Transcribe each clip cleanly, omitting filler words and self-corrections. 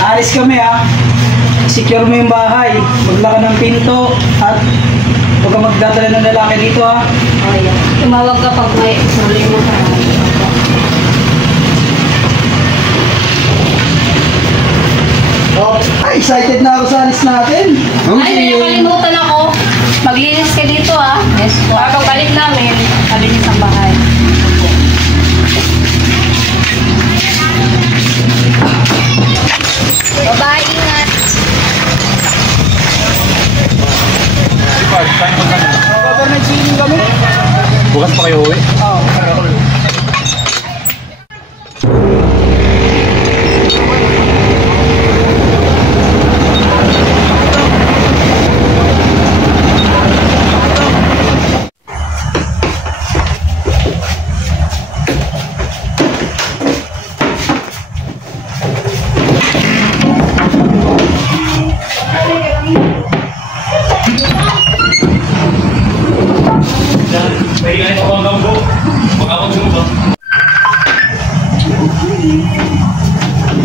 Alis kami ha. Secure mo yung bahay. Maglaka ng pinto at huwag kang magdadala ng lalaki dito ha. Okay. Tumawag ka pag may problema ka. Oh, excited na ako sa alis natin. Ay, nakalimutan ako. Maglinis ka dito ha. Yes po. Pagbalik namin, malinis ang bahay. Bye-bye, ingat. May chilling kami. Bukas pa kayo uwi? Oo.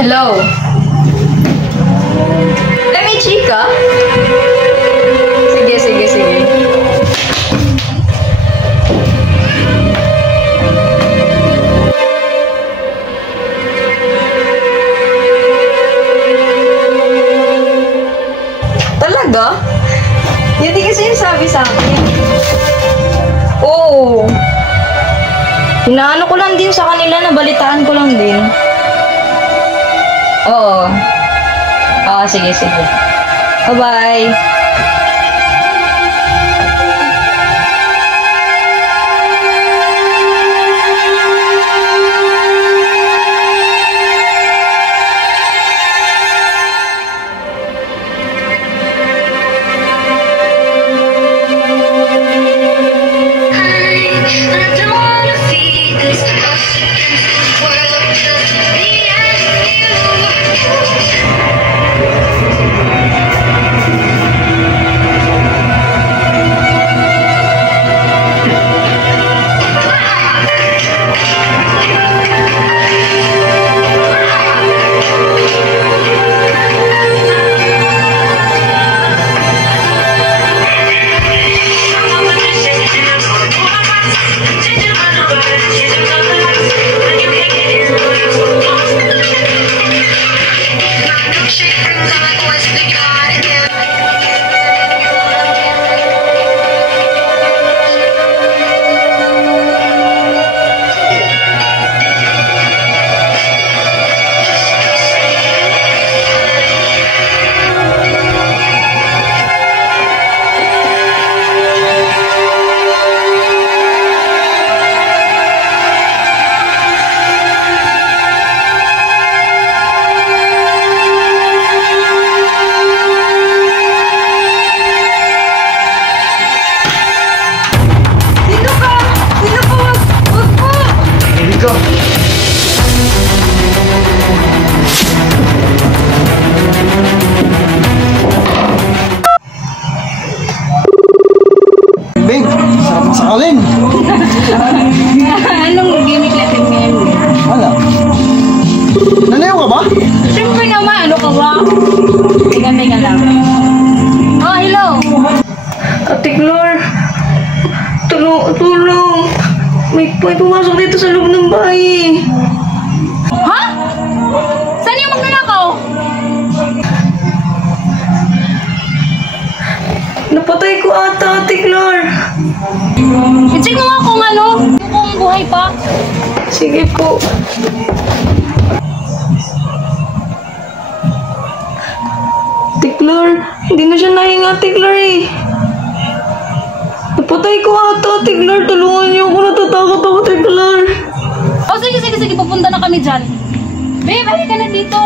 Hello? May chika? Sige, sige, sige. Talaga? Hindi kasi yung sabi sa akin. Oo. Inaano ko lang din sa kanila, nabalitaan ko lang din. Oo. Oo, sige, sige. Bye-bye. Sakalin! Anong gimmick natin ngayon? Wala. Nanayaw ka ba? Siyempre naman, ano ka ba? Teka lang. Oh, hello! Ate Glor! Tulong! May pumasok dito sa loob ng bahay. Ha? Saan yung magnanakaw? Napatay ko ata, Ate Glor. I-check mo nga kung ano, kung buhay pa. Sige po. Ate Glor, hindi na siya nahinga, Ate Glor eh. Napatay ko ata, Ate Glor. Tulungan niyo ako, natatakot ako, Ate Glor. Oh, sige, pupunta na kami dyan. Babe, balik ka na dito.